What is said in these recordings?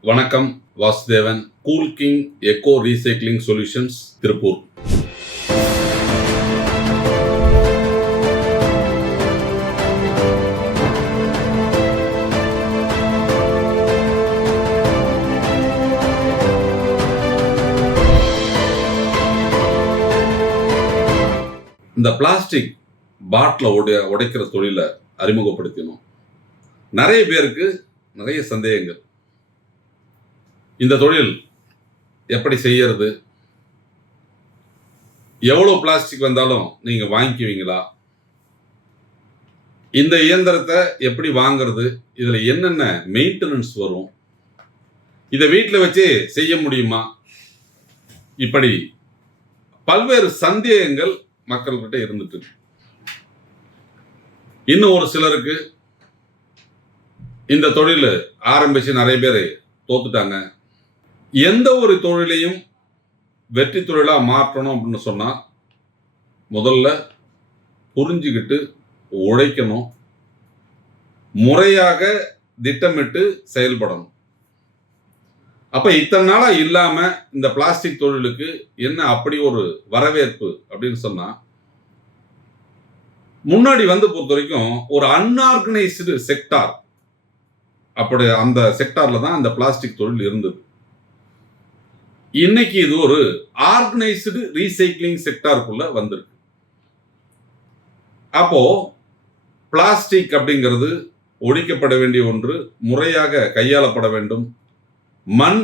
வணக்கம் Vasudevan cool king eco recycling solutions Tiruppur. இந்த plastic பாட்டில் உடைய உடைக்கிற தொழிலை அறிமுகப்படுத்தினோம். நிறைய பேருக்கு நிறைய சந்தேகங்கள். இந்த தொழில் எப்படி செய்யறது? எவ்வளோ பிளாஸ்டிக் வந்தாலும் நீங்கள் வாங்கிக்குவீங்களா? இந்த இயந்திரத்தை எப்படி வாங்குறது? இதில் என்னென்ன மெயின்டெனன்ஸ் வரும்? இதை வீட்டில் வச்சு செய்ய முடியுமா? இப்படி பல்வேறு சந்தேகங்கள் மக்கள்கிட்ட இருந்துட்டு இன்னும் ஒரு சிலருக்கு இந்த தொழில் ஆரம்பித்து நிறைய பேர் தோத்துட்டாங்க. எந்த ஒரு தொழிலையும் வெற்றி தொழிலாக மாற்றணும் அப்படின்னு சொன்னால் முதல்ல புரிஞ்சுக்கிட்டு உழைக்கணும். முறையாக திட்டமிட்டு செயல்படணும். அப்போ இத்தனை நாளாக இல்லாமல் இந்த பிளாஸ்டிக் தொழிலுக்கு என்ன அப்படி ஒரு வரவேற்பு அப்படின்னு சொன்னால் முன்னாடி வந்து பொறுத்த வரைக்கும் ஒரு அன்ஆர்கனைஸ்டு செக்டார் அப்படி அந்த செக்டாரில் தான் அந்த பிளாஸ்டிக் தொழில் இருந்தது. இன்னைக்கு இது ஒரு ஆர்கனைஸ்டு ரீசைக்ளிங் செக்டாருக்குள்ள வந்திருக்கு. அப்போ பிளாஸ்டிக் அப்படிங்கிறது ஒழிக்கப்பட வேண்டிய ஒன்று முறையாக கையாளப்பட வேண்டும். மண்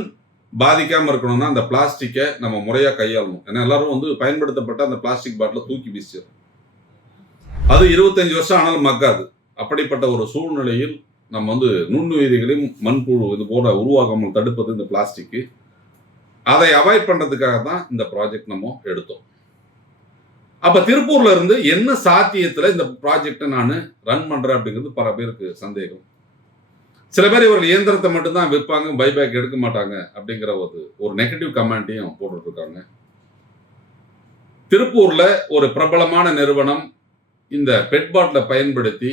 பாதிக்காமல் இருக்கணும்னா அந்த பிளாஸ்டிக்கை நம்ம முறையாக கையாளணும். ஏன்னா எல்லாரும் வந்து பயன்படுத்தப்பட்ட அந்த பிளாஸ்டிக் பாட்டிலை தூக்கி வீசிடும் அது இருபத்தஞ்சு வருஷம் ஆனாலும் மக்காது. அப்படிப்பட்ட ஒரு சூழ்நிலையில் நம்ம வந்து நுண்ணுயிரிகளையும் மண்புழு இது போல உருவாகாமல் தடுப்பது இந்த பிளாஸ்டிக்கு அதை அவாய்ட் பண்ணுறதுக்காக தான் இந்த ப்ராஜெக்ட் நம்ம எடுத்தோம். அப்போ திருப்பூர்ல இருந்து என்ன சாத்தியத்தில் இந்த ப்ராஜெக்டை நான் ரன் பண்ணுறேன் அப்படிங்கிறது பல பேருக்கு சந்தேகம். சில பேர் இவர்கள் இயந்திரத்தை மட்டும்தான் விற்பாங்க பைபேக் எடுக்க மாட்டாங்க அப்படிங்கிற ஒரு ஒரு நெகட்டிவ் கமெண்ட்டையும் போட்டுட்ருக்காங்க. திருப்பூரில் ஒரு பிரபலமான நிறுவனம் இந்த பெட்பாட்டில பயன்படுத்தி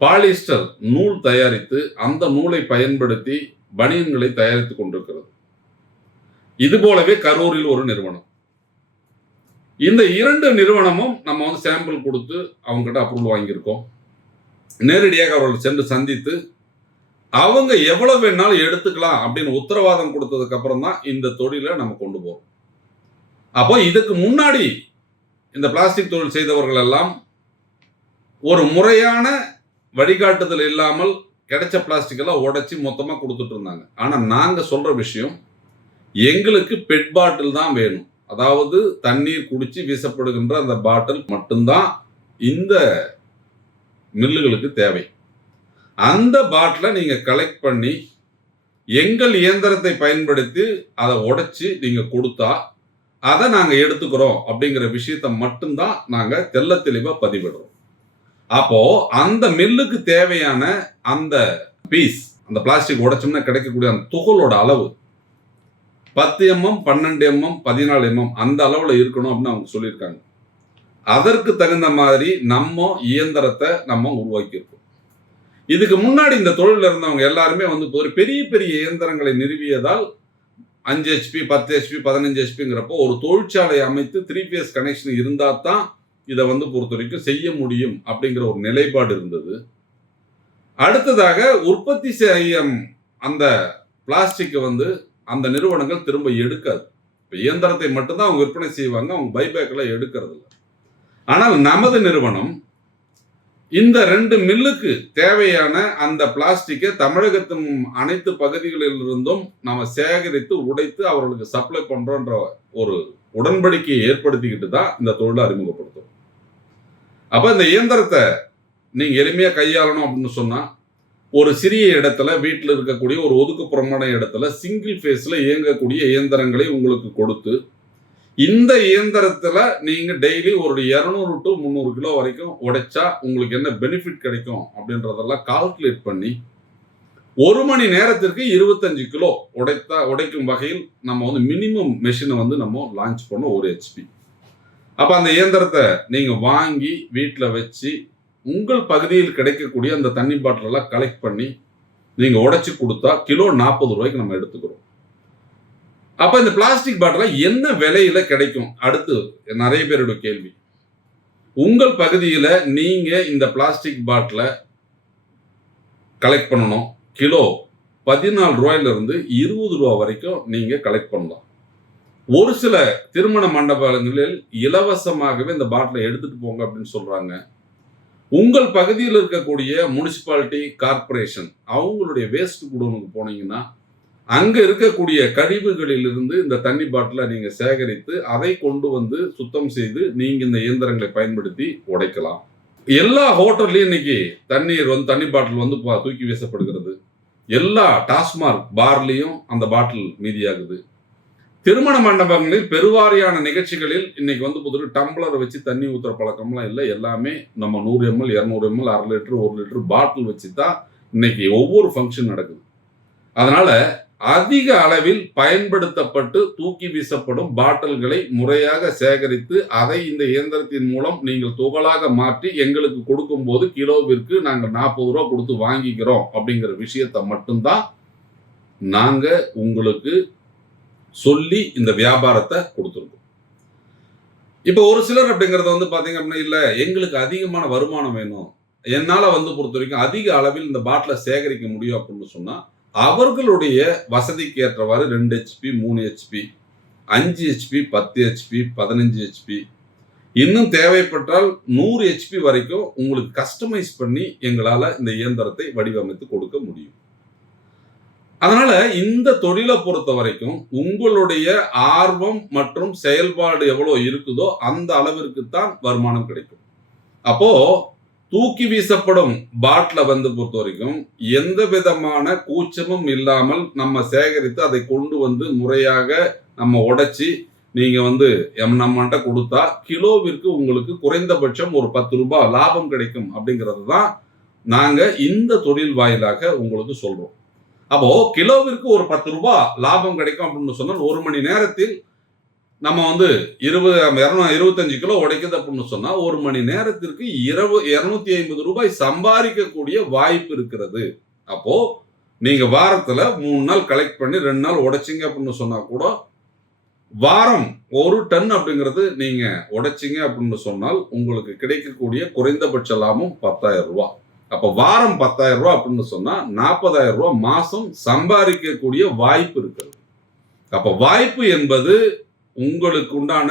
பாலிஸ்டர் நூல் தயாரித்து அந்த நூலை பயன்படுத்தி பனியன்களை தயாரித்து கொண்டு இது போலவே கரூரில் ஒரு நிறுவனம். இந்த இரண்டு நிறுவனமும் நம்ம வந்து சாம்பிள் கொடுத்து அவங்ககிட்ட அப்ரூவல் வாங்கியிருக்கோம். நேரடியாக அவர்கள் சென்று சந்தித்து அவங்க எவ்வளவு வேணாலும் எடுத்துக்கலாம் அப்படின்னு உத்தரவாதம் கொடுத்ததுக்கு அப்புறம் தான் இந்த தொழிலை நம்ம கொண்டு போறோம். அப்போ இதுக்கு முன்னாடி இந்த பிளாஸ்டிக் தொழில் செய்தவர்கள் எல்லாம் ஒரு முறையான வழிகாட்டுதல் இல்லாமல் கிடைச்ச பிளாஸ்டிக் எல்லாம் உடைச்சி மொத்தமாக கொடுத்துட்டு இருந்தாங்க. ஆனால் நாங்கள் சொல்ற விஷயம் எங்களுக்கு பெட் பாட்டில் தான் வேணும். அதாவது தண்ணீர் குடித்து வீசப்படுகின்ற அந்த பாட்டில் மட்டும்தான் இந்த மில்லுகளுக்கு தேவை. அந்த பாட்டிலை நீங்கள் கலெக்ட் பண்ணி எங்கள் இயந்திரத்தை பயன்படுத்தி அதை உடைச்சி நீங்கள் கொடுத்தா அதை நாங்கள் எடுத்துக்கிறோம் அப்படிங்கிற விஷயத்த மட்டும்தான் நாங்கள் தெள்ள தெளிவாக பதிவிடுறோம். அப்போது அந்த மில்லுக்கு தேவையான அந்த பீஸ் அந்த பிளாஸ்டிக் உடைச்சோம்னா கிடைக்கக்கூடிய அந்த துகளோட அளவு பத்து எம்எம் பன்னெண்டு எம்எம் பதினாலு எம்எம் அந்த அளவில் இருக்கணும் அப்படின்னு அவங்க சொல்லியிருக்காங்க. அதற்கு தகுந்த மாதிரி நம்ம இயந்திரத்தை நம்ம உருவாக்கியிருக்கோம். இதுக்கு முன்னாடி இந்த தொழிலில் இருந்தவங்க எல்லாருமே வந்து ஒரு பெரிய பெரிய இயந்திரங்களை நிறுவியதால் அஞ்சு ஹெச்பி பத்து ஹெச்பி பதினஞ்சு ஹெச்பிங்கிறப்போ ஒரு தொழிற்சாலை அமைத்து த்ரீ பேஸ் கனெக்ஷன் இருந்தால் தான் இதை வந்து பொறுத்த வரைக்கும் செய்ய முடியும் அப்படிங்கிற ஒரு நிலைப்பாடு இருந்தது. அடுத்ததாக உற்பத்தி செய்யும் அந்த பிளாஸ்டிக்கை வந்து அந்த நிறுவனங்கள் திரும்ப எடுக்காது. இப்போ இயந்திரத்தை மட்டும்தான் அவங்க விற்பனை செய்வாங்க அவங்க பைபேக்கெல்லாம் எடுக்கிறது இல்லை. ஆனால் நமது நிறுவனம் இந்த ரெண்டு மில்லுக்கு தேவையான அந்த பிளாஸ்டிக்கை தமிழகத்தின் அனைத்து பகுதிகளில் இருந்தும் சேகரித்து உடைத்து அவர்களுக்கு சப்ளை பண்ணுறோன்ற ஒரு உடன்படிக்கையை ஏற்படுத்திக்கிட்டு தான் இந்த தொழிலை அறிமுகப்படுத்தும் அப்போ இந்த இயந்திரத்தை நீங்கள் எளிமையாக கையாளணும் அப்படின்னு சொன்னால் ஒரு சிறிய இடத்துல வீட்டில் இருக்கக்கூடிய ஒரு ஒதுக்குப்புறமான இடத்துல சிங்கிள் ஃபேஸில் இயங்கக்கூடிய இயந்திரங்களை உங்களுக்கு கொடுத்து இந்த இயந்திரத்தில் நீங்கள் டெய்லி ஒரு இரநூறு டு முந்நூறு கிலோ வரைக்கும் உடைச்சா உங்களுக்கு என்ன பெனிஃபிட் கிடைக்கும் அப்படின்றதெல்லாம் கால்குலேட் பண்ணி ஒரு மணி நேரத்திற்கு இருபத்தஞ்சு கிலோ உடைத்தா உடைக்கும் வகையில் நம்ம வந்து மினிமம் மெஷினை வந்து நம்ம லான்ச் பண்ணோம் ஒரு ஹெச்பி அப்போ அந்த இயந்திரத்தை நீங்கள் வாங்கி வீட்டில் வச்சு உங்கள் பகுதியில் கிடைக்கக்கூடிய அந்த தண்ணி பாட்டிலெல்லாம் கலெக்ட் பண்ணி நீங்கள் உடச்சி கொடுத்தா கிலோ நாற்பது ரூபாய்க்கு நம்ம எடுத்துக்கிறோம். அப்போ இந்த பிளாஸ்டிக் பாட்டிலாம் என்ன விலையில கிடைக்கும்? அடுத்து நிறைய பேரோட கேள்வி. உங்கள் பகுதியில் நீங்கள் இந்த பிளாஸ்டிக் பாட்டில கலெக்ட் பண்ணணும். கிலோ பதினாலு ரூபாயிலிருந்து இருபது ரூபா வரைக்கும் நீங்கள் கலெக்ட் பண்ணலாம். ஒரு சில திருமண மண்டபங்களில் இலவசமாகவே இந்த பாட்டிலை எடுத்துகிட்டு போங்க அப்படின்னு சொல்கிறாங்க உங்கள் பகுதியில் இருக்கக்கூடிய முனிசிபாலிட்டி கார்ப்பரேஷன் அவங்களுடைய வேஸ்ட் குடோனுக்கு போனீங்கன்னா அங்கே இருக்கக்கூடிய கழிவுகளிலிருந்து இந்த தண்ணி பாட்டிலை நீங்கள் சேகரித்து அதை கொண்டு வந்து சுத்தம் செய்து நீங்கள் இந்த இயந்திரங்களை பயன்படுத்தி உடைக்கலாம். எல்லா ஹோட்டல்லையும் இன்னைக்கு தண்ணீர் வந்து தண்ணி பாட்டில் வந்து பா- தூக்கி வீசப்படுகிறது. எல்லா டாஸ்மார்க் பார்லேயும் அந்த பாட்டில் மீதியாகுது. திருமண மண்டபங்களில் பெருவாரியான நிகழ்ச்சிகளில் இன்னைக்கு வந்து புது டம்ளர் வச்சு தண்ணி ஊற்றுற பழக்கம்லாம் இல்லை. எல்லாமே நம்ம நூறு எம்எல் இரநூறு எம்எல் அரை லிட்டர் ஒரு லிட்டர் பாட்டில் வச்சு தான் இன்னைக்கு ஒவ்வொரு ஃபங்க்ஷன் நடக்குது. அதனால அதிக அளவில் பயன்படுத்தப்பட்டு தூக்கி வீசப்படும் பாட்டில்களை முறையாக சேகரித்து அதை இந்த இயந்திரத்தின் மூலம் நீங்கள் துகளாக மாற்றி எங்களுக்கு கொடுக்கும்போது கிலோவிற்கு நாங்கள் நாற்பது ரூபா கொடுத்து வாங்கிக்கிறோம் அப்படிங்கிற விஷயத்தை மட்டும்தான் நாங்கள் உங்களுக்கு சொல்லி இந்த வியாபாரத்தை கொடுத்துருக்கோம். இப்போ ஒரு சிலர் அப்படிங்கிறத வந்து பார்த்தீங்க அப்படின்னா இல்லை எங்களுக்கு அதிகமான வருமானம் வேணும். என்னால் வந்து பொறுத்த வரைக்கும் அதிக அளவில் இந்த பாட்டிலை சேகரிக்க முடியும் அப்படின்னு சொன்னால் அவர்களுடைய வசதிக்கு ஏற்றவாறு ரெண்டு ஹெச்பி மூணு ஹெச்பி அஞ்சு ஹெச்பி பத்து ஹெச்பி பதினஞ்சு ஹெச்பி இன்னும் தேவைப்பட்டால் நூறு ஹெச்பி வரைக்கும் உங்களுக்கு கஸ்டமைஸ் பண்ணி எங்களால் இந்த இயந்திரத்தை வடிவமைத்து கொடுக்க முடியும். அதனால இந்த தொழிலை பொறுத்த வரைக்கும் உங்களுடைய ஆர்வம் மற்றும் செயல்பாடு எவ்வளோ இருக்குதோ அந்த அளவிற்கு தான் வருமானம் கிடைக்கும். அப்போ தூக்கி வீசப்படும் பாட்டில வந்து பொறுத்த வரைக்கும் எந்த விதமான கூச்சமும் இல்லாமல் நம்ம சேகரித்து அதை கொண்டு வந்து முறையாக நம்ம உடைச்சி நீங்க வந்து எம் நம்மகிட்ட கொடுத்தா கிலோவிற்கு உங்களுக்கு குறைந்தபட்சம் ஒரு பத்து ரூபாய் லாபம் கிடைக்கும் அப்படிங்கிறது தான் நாங்க இந்த தொழில் வாயிலாக உங்களுக்கு சொல்றோம். அப்போ கிலோவிற்கு ஒரு பத்து ரூபாய் லாபம் கிடைக்கும் அப்படின்னு சொன்னால் ஒரு மணி நேரத்தில் நம்ம வந்து இருபது இரநூ- இருபத்தஞ்சு கிலோ உடைக்குது அப்படின்னு சொன்னால் ஒரு மணி நேரத்திற்கு இரவு இரநூத்தி ஐம்பது ரூபாய் சம்பாதிக்கக்கூடிய வாய்ப்பு இருக்கிறது. அப்போ நீங்க வாரத்துல மூணு நாள் கலெக்ட் பண்ணி ரெண்டு நாள் உடைச்சிங்க அப்படின்னு சொன்னா கூட வாரம் ஒரு டன் அப்படிங்கிறது நீங்க உடைச்சிங்க அப்படின்னு சொன்னால் உங்களுக்கு கிடைக்கக்கூடிய குறைந்தபட்ச லாபம் பத்தாயிரம் ரூபாய் அப்ப வாரம் பத்தாயிரம் ரூபா அப்படின்னு சொன்னா நாற்பதாயிரம் ரூபா மாசம் சம்பாதிக்கக்கூடிய வாய்ப்பு இருக்கிறது. அப்ப வாய்ப்பு என்பது உங்களுக்கு உண்டான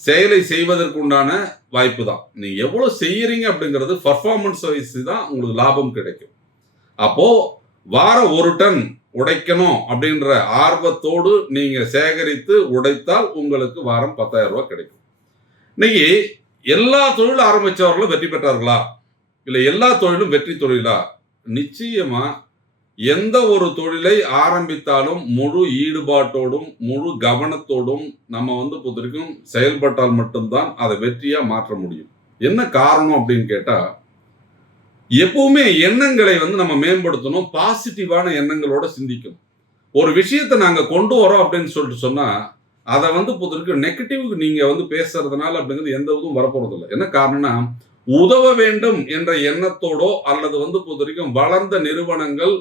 செயலை செய்வதற்கு உண்டான வாய்ப்பு தான். நீங்கள் எவ்வளவு செய்யறீங்க அப்படிங்கிறது பர்ஃபார்மன்ஸ் வைஸ் தான் உங்களுக்கு லாபம் கிடைக்கும். அப்போ வாரம் ஒரு டன் உடைக்கணும் அப்படின்ற ஆர்வத்தோடு நீங்க சேகரித்து உடைத்தால் உங்களுக்கு வாரம் பத்தாயிரம் ரூபா கிடைக்கும். இன்னைக்கு எல்லா தொழிலும் ஆரம்பித்தவர்களும் வெற்றி பெற்றார்களா? இல்லை எல்லா தொழிலும் வெற்றி தொழிலா? நிச்சயமா எந்த ஒரு தொழிலை ஆரம்பித்தாலும் முழு ஈடுபாட்டோடும் முழு கவனத்தோடும் நம்ம வந்து பொறுத்தவரைக்கும் செயல்பட்டால் மட்டும்தான் அதை வெற்றியாக மாற்ற முடியும். என்ன காரணம் அப்படின்னு கேட்டால் எப்பவுமே எண்ணங்களை வந்து நம்ம மேம்படுத்தணும் பாசிட்டிவான எண்ணங்களோட சிந்திக்கணும். ஒரு விஷயத்தை நாங்கள் கொண்டு வரோம் அப்படின்னு சொல்லிட்டு சொன்னால் அதை வந்து பொறுத்தவரைக்கும் நெகட்டிவ் நீங்கள் வந்து பேசுறதுனால அப்படிங்கிறது எந்த இதுவும் வரப்போகிறது இல்லை என்ன காரணம்னா உதவ வேண்டும் என்ற எண்ணத்தோடோ அல்லது வந்து பொறுத்தவரைக்கும் வளர்ந்த நிறுவனங்கள்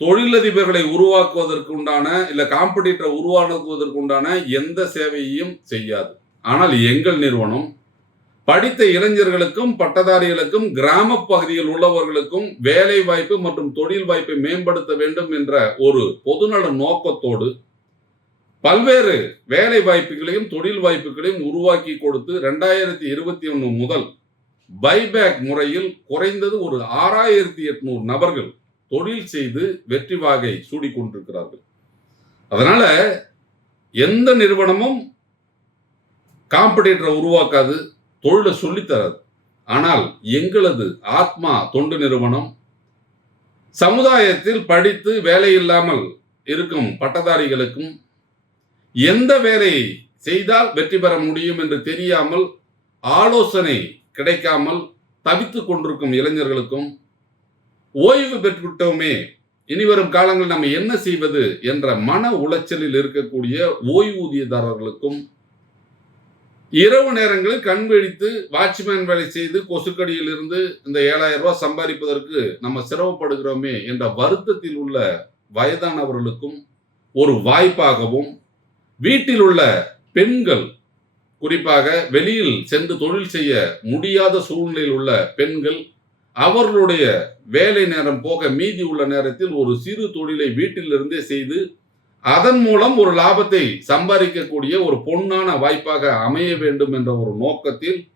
தொழிலதிபர்களை உருவாக்குவதற்கு உண்டான இல்லை காம்படிட்டரை உருவாக்குவதற்கு உண்டான எந்த சேவையையும் செய்யாது. ஆனால் எங்கள் நிறுவனம் படித்த இளைஞர்களுக்கும் பட்டதாரிகளுக்கும் கிராம பகுதியில் உள்ளவர்களுக்கும் வேலை வாய்ப்பு மற்றும் தொழில் வாய்ப்பை மேம்படுத்த வேண்டும் என்ற ஒரு பொதுநல நோக்கத்தோடு பல்வேறு வேலை வாய்ப்புகளையும் தொழில் வாய்ப்புகளையும் உருவாக்கி கொடுத்து ரெண்டாயிரத்தி இருபத்தி ஒன்று முதல் பைபேக் முறையில் குறைந்தது ஒரு ஆறாயிரத்தி எட்நூறு நபர்கள் தொழில் செய்து வெற்றி வாகை சூடிக்கொண்டிருக்கிறார்கள். அதனால எந்த நிறுவனமும் காம்படிட்டரை உருவாக்காது தொழிலை சொல்லித்தராது ஆனால் எங்களது ஆத்மா தொண்டு நிறுவனம் சமுதாயத்தில் படித்து வேலை இல்லாமல் இருக்கும் பட்டதாரிகளுக்கும் எந்த வேலையை செய்தால் வெற்றி பெற முடியும் என்று தெரியாமல் ஆலோசனை கிடைக்காமல் தவித்து கொண்டிருக்கும் இளைஞர்களுக்கும் ஓய்வு பெற்றுவிட்டோமே. இனிவரும் காலங்கள் நம்ம என்ன செய்வது என்ற மன உளைச்சலில் இருக்கக்கூடிய ஓய்வூதியதாரர்களுக்கும் இரவு நேரங்களில் கண் விழித்து வாட்ச்மேன் வேலை செய்து கொசுக்கடியில் இருந்து இந்த ஏழாயிரம் ரூபாய் சம்பாதிப்பதற்கு நம்ம சிரமப்படுகிறோமே என்ற வருத்தத்தில் உள்ள வயதானவர்களுக்கும் ஒரு வாய்ப்பாகவும் வீட்டில் உள்ள பெண்கள் குறிப்பாக வெளியில் சென்று தொழில் செய்ய முடியாத சூழ்நிலையில் உள்ள பெண்கள் அவர்களுடைய வேலை நேரம் போக மீதி உள்ள நேரத்தில் ஒரு சிறு தொழிலை வீட்டிலிருந்தே செய்து அதன் மூலம் ஒரு லாபத்தை சம்பாதிக்கக்கூடிய ஒரு பொன்னான வாய்ப்பாக அமைய வேண்டும் என்ற ஒரு நோக்கத்தில்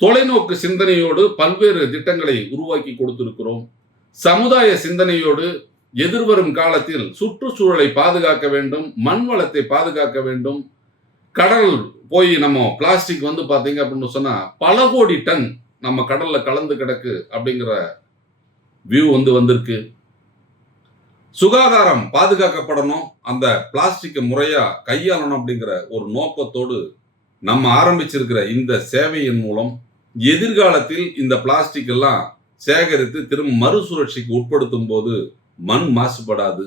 தொலைநோக்கு சிந்தனையோடு பல்வேறு திட்டங்களை உருவாக்கி கொடுத்திருக்கிறோம். சமுதாய சிந்தனையோடு எதிர்வரும் காலத்தில் சுற்றுச்சூழலை பாதுகாக்க வேண்டும் மண் வளத்தை பாதுகாக்க வேண்டும் கடல் போய் நம்ம பிளாஸ்டிக் வந்து பார்த்தீங்க அப்படின்னு சொன்னால் பல கோடி டன் நம்ம கடலில் கலந்து கிடக்கு அப்படிங்கிற வியூ வந்து வந்திருக்கு. சுகாதாரம் பாதுகாக்கப்படணும். அந்த பிளாஸ்டிக்கை முறையாக கையாளணும் அப்படிங்கிற ஒரு நோக்கத்தோடு நம்ம ஆரம்பிச்சிருக்கிற இந்த சேவையின் மூலம் எதிர்காலத்தில் இந்த பிளாஸ்டிக் எல்லாம் சேகரித்து திரும்ப மறுசுழற்சிக்கு உட்படுத்தும் போது மண் மாசுபடாது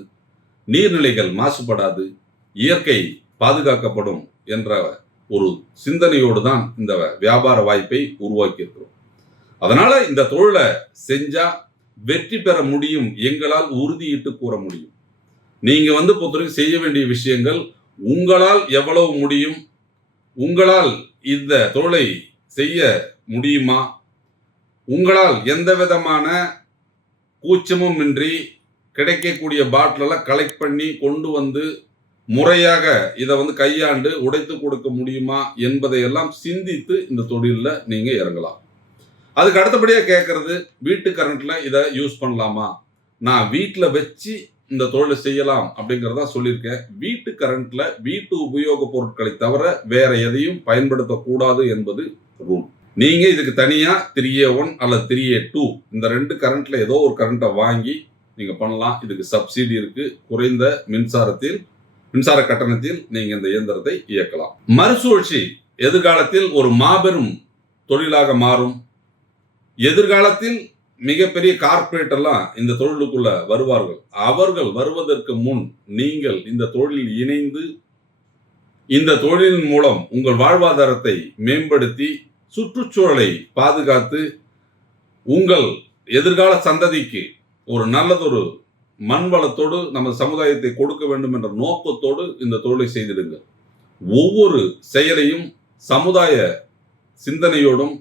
நீர்நிலைகள் மாசுபடாது இயற்கை பாதுகாக்கப்படும் என்ற ஒரு சிந்தனையோடு தான் இந்த வியாபார வாய்ப்பை உருவாக்கியிருக்கிறோம். அதனால் அதனால இந்த தொழிலை செஞ்சா வெற்றி பெற முடியும் எங்களால் உறுதியிட்டு கூற முடியும். நீங்க வந்து பொறுத்தவரைக்கும் செய்ய வேண்டிய விஷயங்கள் உங்களால் எவ்வளவு முடியும் உங்களால் இந்த தொழிலை செய்ய முடியுமா உங்களால் எந்த விதமான கூச்சமும் இன்றி கிடைக்கக்கூடிய பாட்டிலெல்லாம் கலெக்ட் பண்ணி கொண்டு வந்து முறையாக இதை வந்து கையாண்டு உடைத்து கொடுக்க முடியுமா என்பதையெல்லாம் சிந்தித்து இந்த தொழிலில் நீங்கள் இறங்கலாம். அதுக்கு அடுத்தபடியாக கேட்குறது வீட்டு கரண்ட்டில் இதை யூஸ் பண்ணலாமா? நான் வீட்டில் வச்சு இந்த தொழிலை செய்யலாம் அப்படிங்கிறதா சொல்லியிருக்கேன். வீட்டு கரண்ட்டில் வீட்டு உபயோக பொருட்களை தவிர வேற எதையும் பயன்படுத்தக்கூடாது என்பது ரூல் நீங்கள் இதுக்கு தனியாக த்ரீ ஏ ஒன் அல்லது த்ரீ ஏ டூ இந்த ரெண்டு கரண்ட்டில் ஏதோ ஒரு கரண்ட்டை வாங்கி நீங்கள் பண்ணலாம். இதுக்கு சப்சிடி இருக்குது குறைந்த மின்சாரத்தில் மின்சார கட்டணத்தில் நீங்க இந்த இயந்திரத்தை இயக்கலாம். மறுசுழற்சி எதிர்காலத்தில் ஒரு மாபெரும் தொழிலாக மாறும். எதிர்காலத்தில் மிகப்பெரிய கார்பரேட் எல்லாம் இந்த தொழிலுக்குள்ள வருவார்கள். அவர்கள் வருவதற்கு முன் நீங்கள் இந்த தொழிலில் இணைந்து இந்த தொழிலின் மூலம் உங்கள் வாழ்வாதாரத்தை மேம்படுத்தி சுற்றுச்சூழலை பாதுகாத்து உங்கள் எதிர்கால சந்ததிக்கு ஒரு நல்லதொரு மண் வளத்தோடு நமது சமுதாயத்தை கொடுக்க வேண்டும் என்ற நோக்கத்தோடு இந்த தொழிலை செய்திடுங்கள். ஒவ்வொரு செயலையும் சமுதாய சிந்தனையோடும்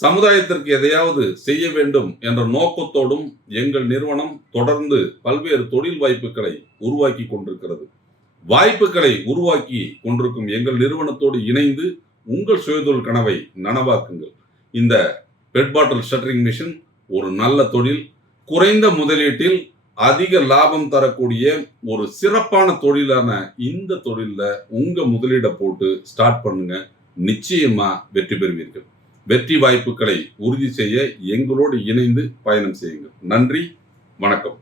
சமுதாயத்திற்கு எதையாவது செய்ய வேண்டும் என்ற நோக்கத்தோடும் எங்கள் நிறுவனம் தொடர்ந்து பல்வேறு தொழில் வாய்ப்புகளை உருவாக்கி கொண்டிருக்கிறது. வாய்ப்புகளை உருவாக்கி கொண்டிருக்கும் எங்கள் நிறுவனத்தோடு இணைந்து உங்கள் சுயதொழில் கனவை நனவாக்குங்கள். இந்த பெட் பாட்டில் ஷட்டரிங் மிஷின் ஒரு நல்ல தொழில். குறைந்த முதலீட்டில் அதிக லாபம் தரக்கூடிய ஒரு சிறப்பான தொழிலான இந்த தொழிலில் உங்கள் முதலீடை போட்டு ஸ்டார்ட் பண்ணுங்க. நிச்சயமாக வெற்றி பெறுவீர்கள். வெற்றி வாய்ப்புகளை உறுதி செய்ய எங்களோடு இணைந்து பயணம் செய்யுங்கள். நன்றி. வணக்கம்.